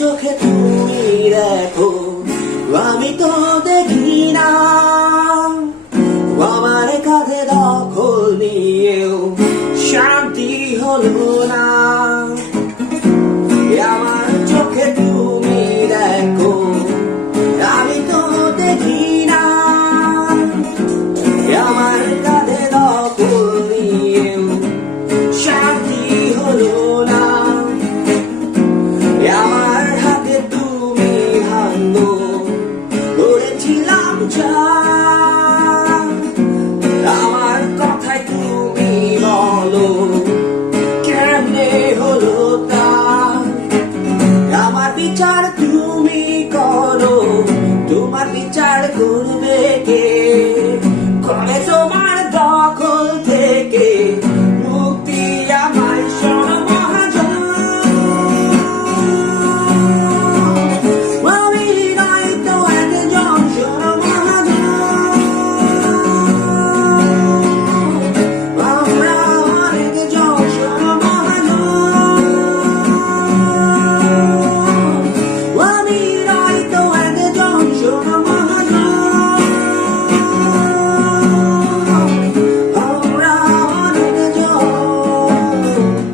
চোখে তুমি দেখো, আমি তো দেখি না। আমার কাঁধে দখল নিয়েও শান্তি হলো না। আমার চোখে তুমি দেখো, আমি তো দেখি না। আমার কাঁধে দখল নিয়েও শান্তি হলো না। আমার হাতে তুমি ভাঙো করেছিলাম যা, আমার কথায় তুমি বলো কেমনে হলো তা। আমার বিচার